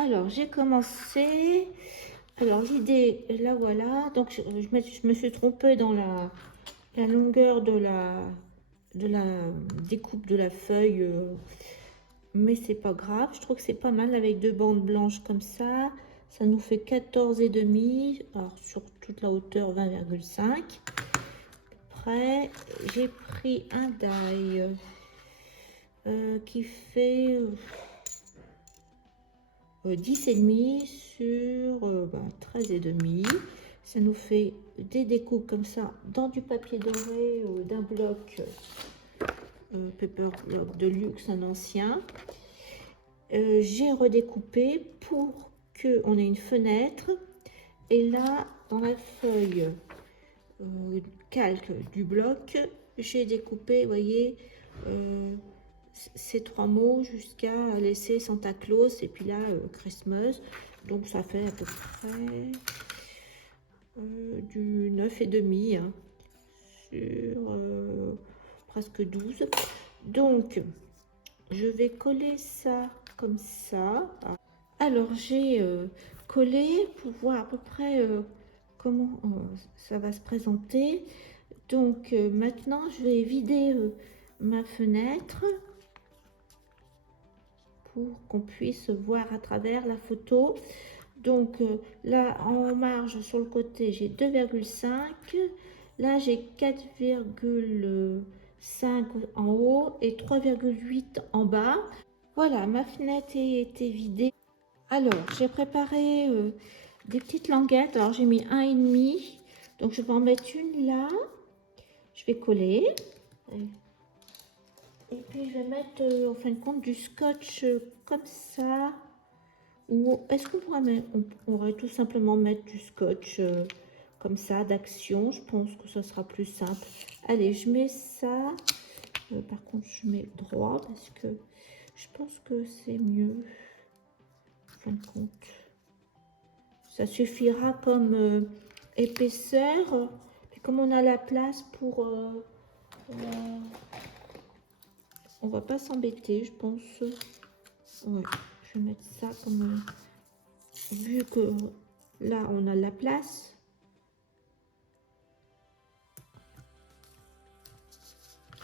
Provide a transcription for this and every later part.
Alors, j'ai commencé. Alors, l'idée, la voilà. Donc, je me suis trompée dans la longueur de la découpe de la feuille. Mais c'est pas grave. Je trouve que c'est pas mal avec deux bandes blanches comme ça. Ça nous fait 14 et demi. Alors, sur toute la hauteur, 20,5. Après, j'ai pris un die qui fait 10 et demi sur 13 et demi. Ça nous fait des découpes comme ça dans du papier doré d'un bloc Paper Block de luxe, un ancien. J'ai redécoupé pour que on ait une fenêtre. Et là, dans la feuille calque du bloc, j'ai découpé, vous voyez, ces trois mots jusqu'à laisser Santa Claus et puis là Christmas. Donc ça fait à peu près du 9 et demi hein, sur presque 12. Donc je vais coller ça comme ça. Alors j'ai collé pour voir à peu près comment ça va se présenter. Donc maintenant je vais vider ma fenêtre pour qu'on puisse voir à travers la photo. Donc là en marge sur le côté j'ai 2,5, là j'ai 4,5 en haut et 3,8 en bas. Voilà, ma fenêtre était vidée. Alors j'ai préparé des petites languettes. Alors j'ai mis 1,5, donc je vais en mettre une là, je vais coller. Et puis je vais mettre en fin de compte du scotch comme ça. Ou est-ce qu'on pourrait mettre, on pourrait tout simplement mettre du scotch comme ça d'action. Je pense que ça sera plus simple. Allez, je mets ça. Par contre, je mets droit parce que je pense que c'est mieux. En fin de compte, ça suffira comme épaisseur. Puis comme on a la place pour on va pas s'embêter, je pense. Ouais, je vais mettre ça comme vu que là on a la place.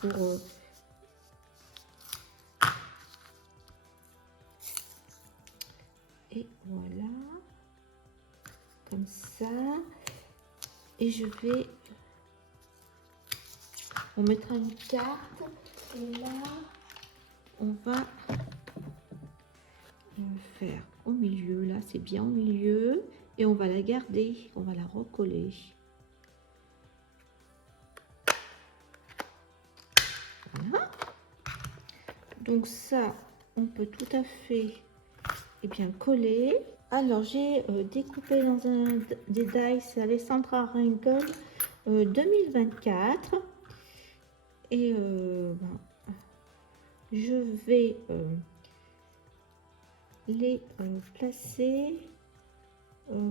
Pour et voilà, comme ça. Et je vais, on mettra une carte et là on va faire au milieu, là c'est bien au milieu, et on va la garder, on va la recoller. Voilà. Donc ça, on peut tout à fait bien coller. Alors j'ai découpé dans un des dice Alessandra Rangel 2024 et je vais les placer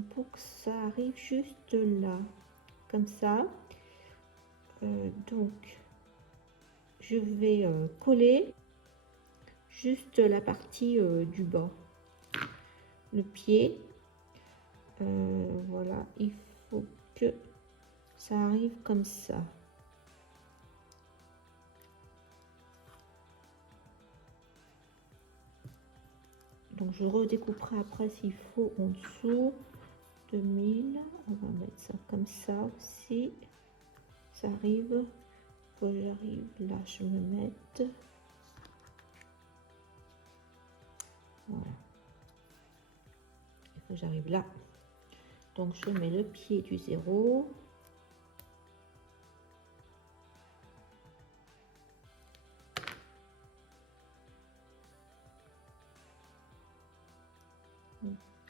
pour que ça arrive juste là, comme ça. Donc je vais coller juste la partie du bas, le pied. Voilà, il faut que ça arrive comme ça. Donc je redécouperai après s'il faut en dessous. 2000, on va mettre ça comme ça aussi. Ça arrive. Faut que j'arrive là, je me mette. Voilà. Il faut que j'arrive là. Donc je mets le pied du 0.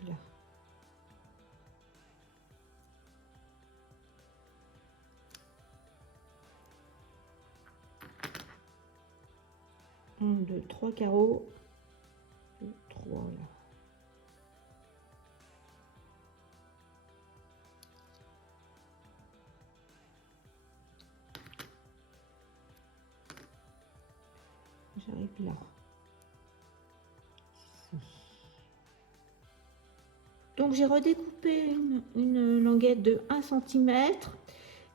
Là. 1, 2, 3 carreaux. 2, 3 là. J'arrive là. Ici. Donc j'ai redécoupé une languette de 1 cm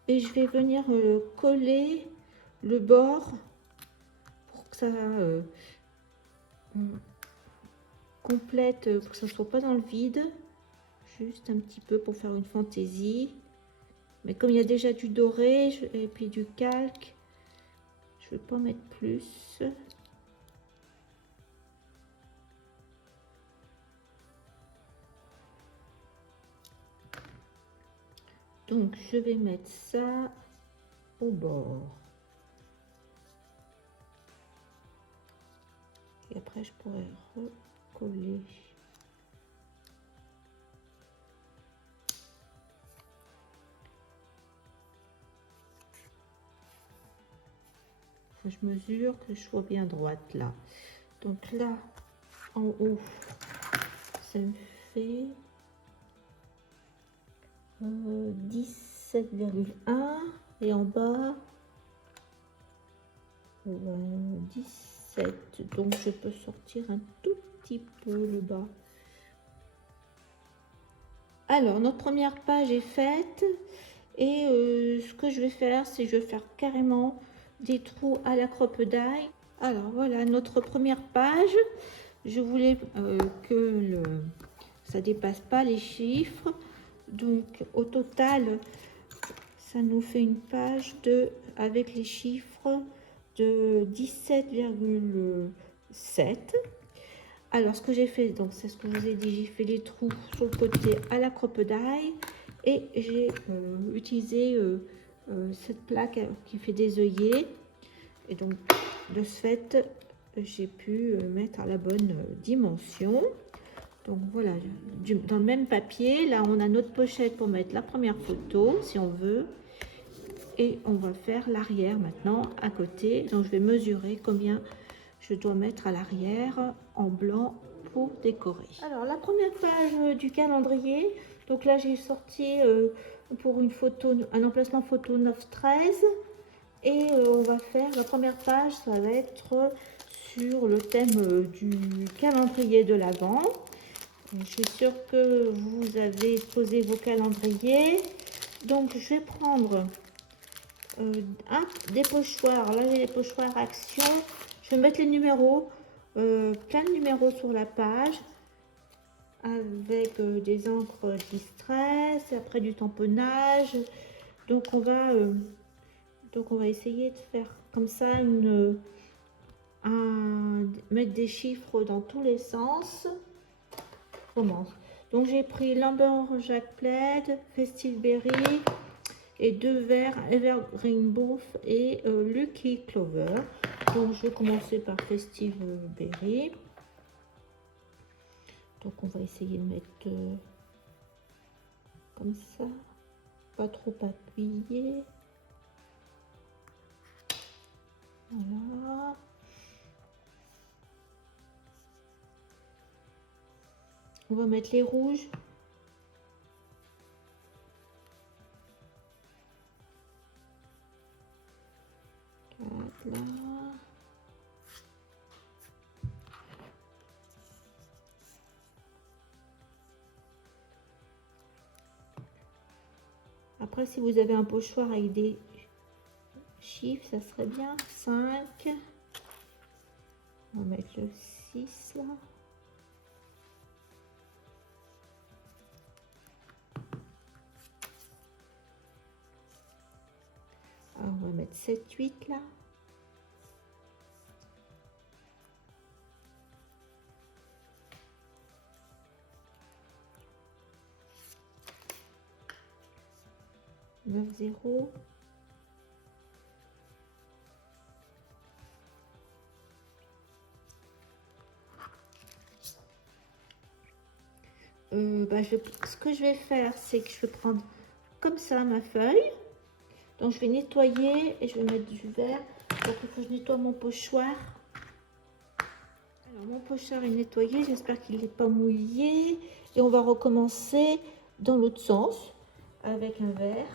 et je vais venir coller le bord pour que ça complète, pour que ça ne soit pas dans le vide. Juste un petit peu pour faire une fantaisie. Mais comme il y a déjà du doré et puis du calque, je ne vais pas mettre plus. Donc je vais mettre ça au bord. Et après je pourrais recoller. Je mesure que je sois bien droite là. Donc là, en haut, ça me fait 17,1 et en bas 17. Donc je peux sortir un tout petit peu le bas. Alors notre première page est faite et ce que je vais faire, c'est je vais faire carrément des trous à la crocodile. Alors voilà notre première page. Je voulais que ça dépasse pas les chiffres. Donc au total, ça nous fait une page avec les chiffres de 17,7. Alors ce que j'ai fait, donc c'est ce que je vous ai dit, j'ai fait les trous sur le côté à la crocodile et j'ai utilisé cette plaque qui fait des œillets. Et donc de ce fait, j'ai pu mettre à la bonne dimension. Donc voilà, dans le même papier, là on a notre pochette pour mettre la première photo si on veut. Et on va faire l'arrière maintenant à côté. Donc je vais mesurer combien je dois mettre à l'arrière en blanc pour décorer. Alors la première page du calendrier. Donc là j'ai sorti pour une photo, un emplacement photo 9-13. Et on va faire la première page, ça va être sur le thème du calendrier de l'Avent. Je suis sûre que vous avez posé vos calendriers. Donc je vais prendre des pochoirs. Là j'ai les pochoirs Action. Je vais mettre les numéros, plein de numéros sur la page avec des encres distress, après du tamponnage. Donc on va essayer de faire comme ça mettre des chiffres dans tous les sens. Je commence. Donc j'ai pris Lumberjack Plaid, Festive Berry et 2 verres Evergreen Booth et Lucky Clover. Donc je vais commencer par Festive Berry. Donc on va essayer de mettre comme ça, pas trop appuyé. Voilà. On va mettre les rouges. Là. Après, si vous avez un pochoir avec des chiffres, ça serait bien. 5. On va mettre le 6 là. Alors, on va mettre 7, 8 là. Neuf, 0. Ce que je vais faire, c'est que je vais prendre comme ça ma feuille. Donc je vais nettoyer et je vais mettre du verre. Donc il faut que je nettoie mon pochoir. Alors mon pochoir est nettoyé, j'espère qu'il n'est pas mouillé. Et on va recommencer dans l'autre sens avec un verre.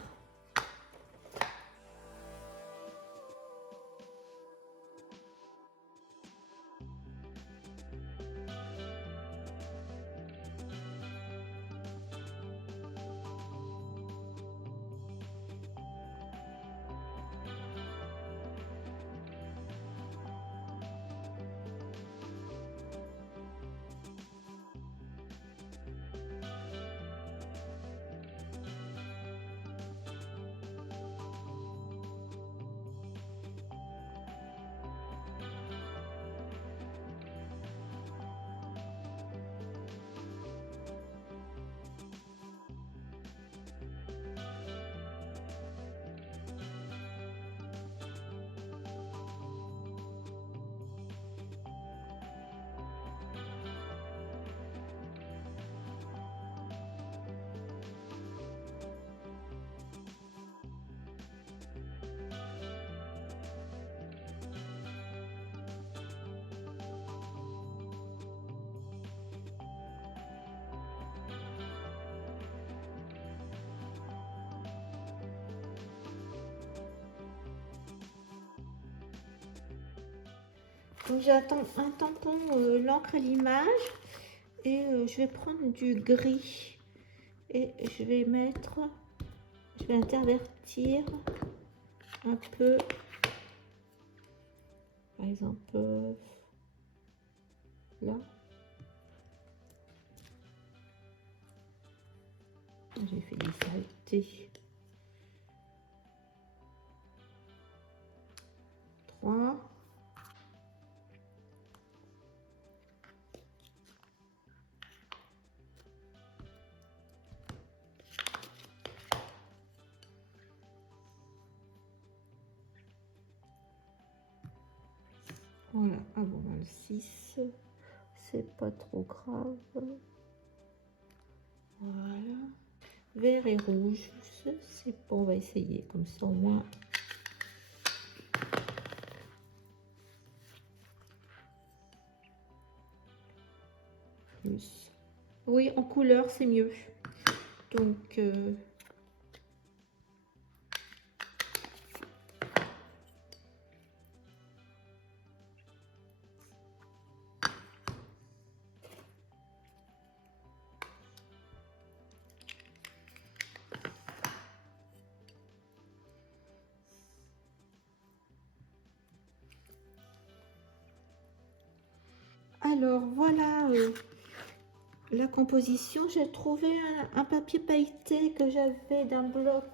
Donc j'ai un tampon l'encre à l'image et je vais prendre du gris et je vais intervertir un peu, par exemple là. J'ai fait des saletés. 3. Voilà, ah bon, le 6, c'est pas trop grave. Voilà. Vert et rouge, c'est bon, on va essayer comme ça au moins. Plus. Oui, en couleur, c'est mieux. Donc, alors voilà la composition. J'ai trouvé un papier pailleté que j'avais d'un bloc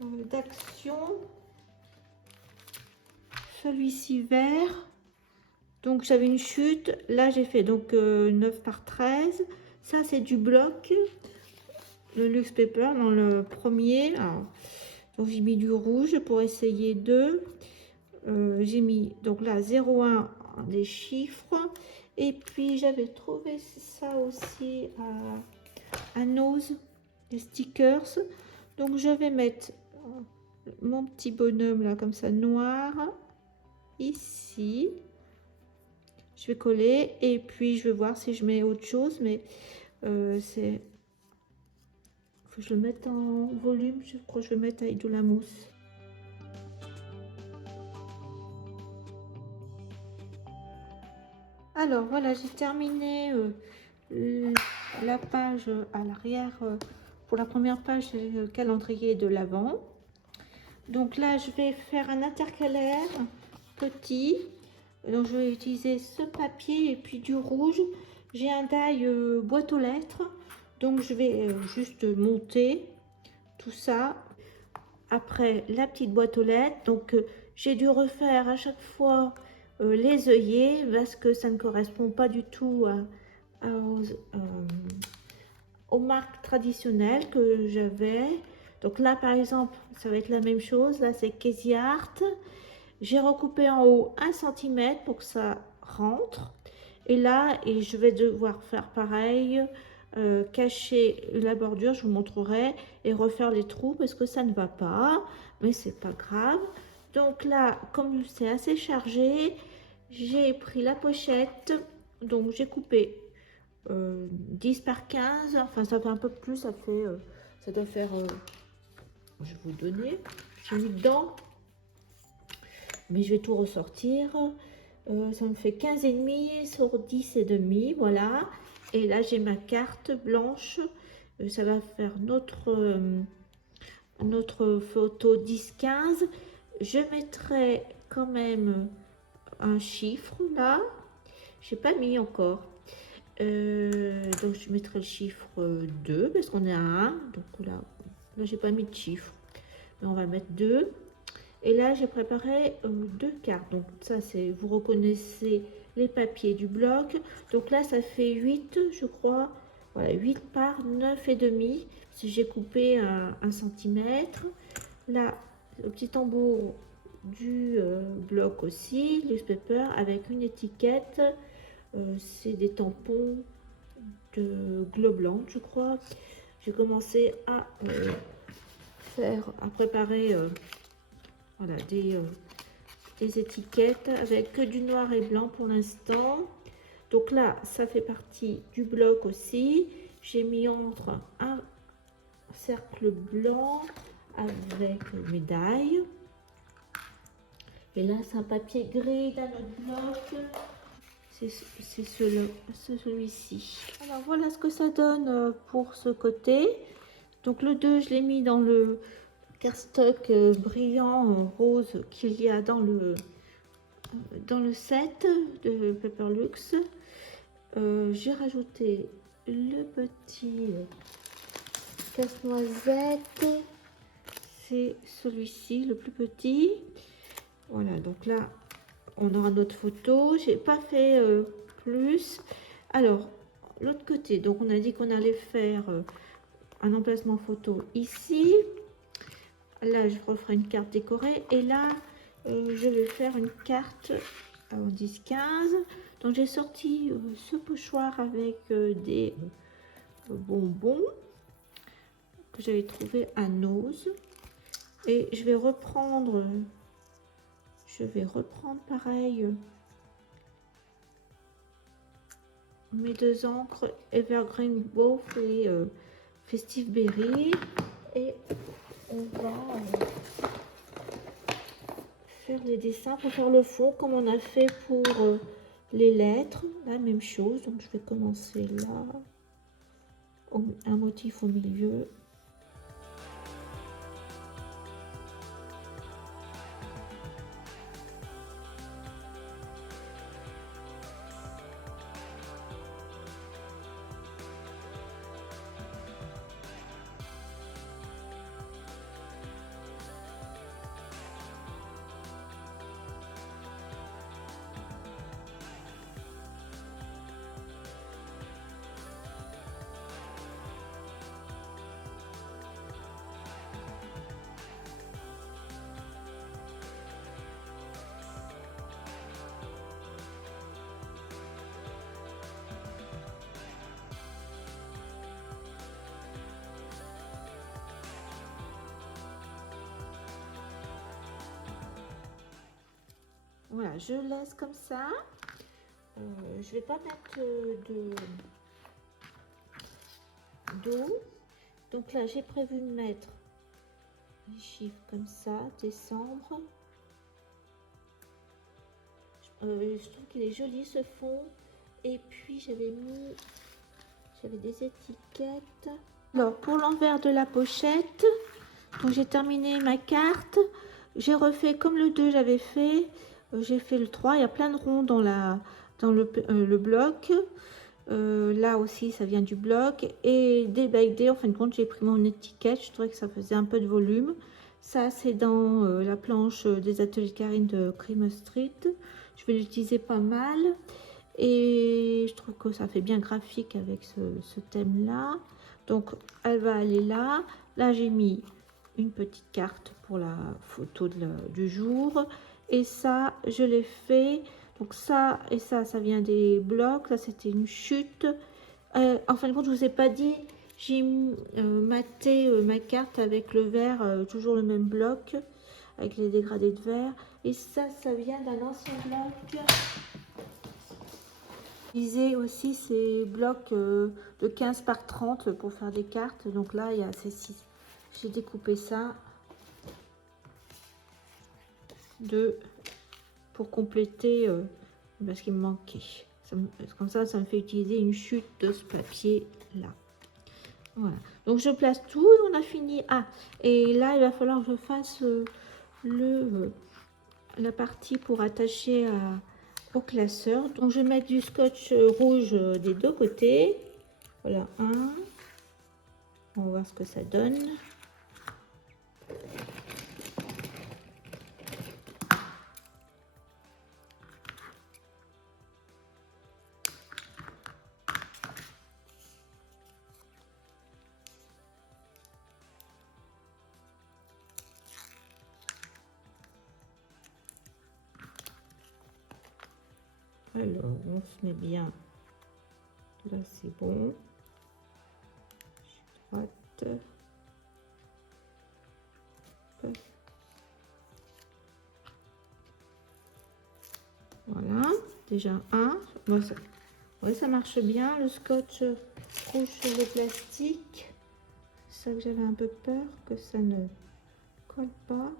d'Action. Celui-ci vert. Donc j'avais une chute. Là j'ai fait donc 9 par 13. Ça c'est du bloc. Le Luxe Paper dans le premier. Alors, donc j'ai mis du rouge pour essayer deux. J'ai mis donc là 0,1 des chiffres. Et puis j'avais trouvé ça aussi à Nose, des stickers. Donc je vais mettre mon petit bonhomme là comme ça noir ici. Je vais coller et puis je vais voir si je mets autre chose, mais c'est faut que je le mette en volume. Je crois que je vais mettre avec de la mousse. Alors voilà, j'ai terminé la page à l'arrière. Pour la première page, c'est le calendrier de l'Avent. Donc là, je vais faire un intercalaire petit. Donc je vais utiliser ce papier et puis du rouge. J'ai un die boîte aux lettres. Donc je vais juste monter tout ça. Après la petite boîte aux lettres. Donc j'ai dû refaire à chaque fois les œillets parce que ça ne correspond pas du tout aux marques traditionnelles que j'avais. Donc là par exemple ça va être la même chose. Là c'est Casey Art. J'ai recoupé en haut 1 cm pour que ça rentre. Et là, je vais devoir faire pareil, cacher la bordure, je vous montrerai, et refaire les trous parce que ça ne va pas, mais c'est pas grave. Donc là, comme c'est assez chargé, j'ai pris la pochette, donc j'ai coupé 10 par 15, enfin ça fait un peu plus, ça doit faire, je vais vous donner, j'ai mis dedans, mais je vais tout ressortir. Ça me fait 15,5 sur 10,5, voilà. Et là j'ai ma carte blanche, ça va faire notre photo 10-15. Je mettrai quand même un chiffre là, j'ai pas mis encore. Donc je mettrai le chiffre 2 parce qu'on est à 1, donc là j'ai pas mis de chiffre, mais on va mettre 2. Et là, j'ai préparé 2 cartes. Donc ça, c'est, vous reconnaissez les papiers du bloc. Donc là, ça fait 8, je crois. Voilà, 8 par 9,5. Si j'ai coupé 1 cm. Là, le petit tambour du bloc aussi, Luxe Paper, avec une étiquette. C'est des tampons de Globland, je crois. J'ai commencé à préparer... voilà, des étiquettes avec que du noir et blanc pour l'instant. Donc là, ça fait partie du bloc aussi. J'ai mis entre un cercle blanc avec médaille. Et là, c'est un papier gris d'un autre bloc. C'est celui-ci. Alors voilà ce que ça donne pour ce côté. Donc le 2, je l'ai mis dans le cardstock brillant rose qu'il y a dans le set de Paperluxe. J'ai rajouté le petit casse-noisette. C'est celui-ci, le plus petit. Voilà, donc là, on aura notre photo. J'ai pas fait plus. Alors, l'autre côté, donc on a dit qu'on allait faire un emplacement photo ici. Là, je referai une carte décorée. Et là, je vais faire une carte en 10-15. Donc, j'ai sorti ce pochoir avec des bonbons que j'avais trouvé à Nose. Et je vais reprendre pareil mes deux encres Evergreen Bow et Festive Berry. Et on va faire les dessins pour faire le fond comme on a fait pour les lettres. La même chose, donc je vais commencer là, un motif au milieu. Voilà, je laisse comme ça. Je vais pas mettre d'eau. Donc là, j'ai prévu de mettre les chiffres comme ça, décembre. Je trouve qu'il est joli ce fond. Et puis j'avais des étiquettes. Alors pour l'envers de la pochette, donc j'ai terminé ma carte. J'ai refait comme le 2 j'avais fait. J'ai fait le 3, il y a plein de ronds dans le bloc. Là aussi, ça vient du bloc. Et des Bake Day, en fin de compte, j'ai pris mon étiquette. Je trouvais que ça faisait un peu de volume. Ça, c'est dans la planche des ateliers Karine de Cream Street. Je vais l'utiliser pas mal. Et je trouve que ça fait bien graphique avec ce thème-là. Donc, elle va aller là. Là, j'ai mis une petite carte pour la photo du jour. Et ça, je l'ai fait. Donc ça et ça vient des blocs. Là, c'était une chute. En fin de compte, je vous ai pas dit, j'ai maté ma carte avec le vert, toujours le même bloc, avec les dégradés de verre. Et ça vient d'un ancien bloc. J'ai aussi ces blocs de 15 par 30 pour faire des cartes. Donc là, il y a ces 6. J'ai découpé ça pour compléter parce qu'il me manquait. Comme ça me fait utiliser une chute de ce papier là. Voilà. Donc je place tout et on a fini. Ah, et là il va falloir que je fasse la partie pour attacher au classeur. Donc je vais mettre du scotch rouge des deux côtés. Voilà un. On va voir ce que ça donne. Alors, on se met bien. Là, c'est bon. Droite. Voilà, déjà un. Bon, ça, ouais, ça marche bien. Le scotch rouge sur le plastique. C'est ça que j'avais un peu peur que ça ne colle pas.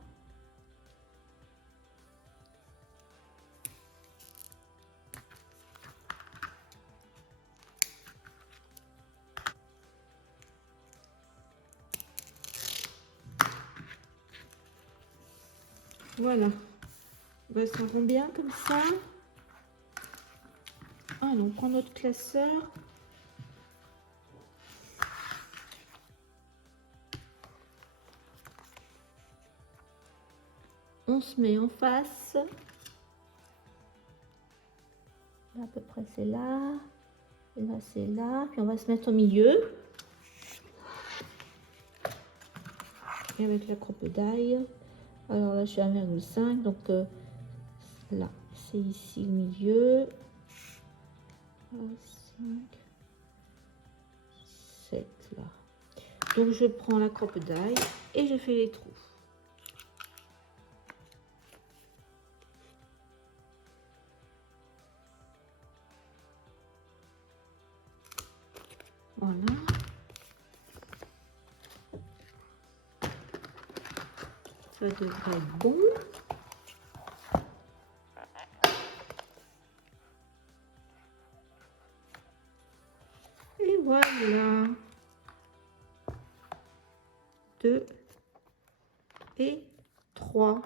Voilà. Ben, ça rend bien comme ça. Allez, on prend notre classeur. On se met en face. Là, à peu près c'est là. Et là c'est là. Puis on va se mettre au milieu. Et avec la crocodile. Alors là je suis à 1,5. Donc là c'est ici le milieu. 5, 7 là. Donc je prends la crocodile et je fais les trous. Voilà. Ça devrait être bon. Et voilà. 2 et 3.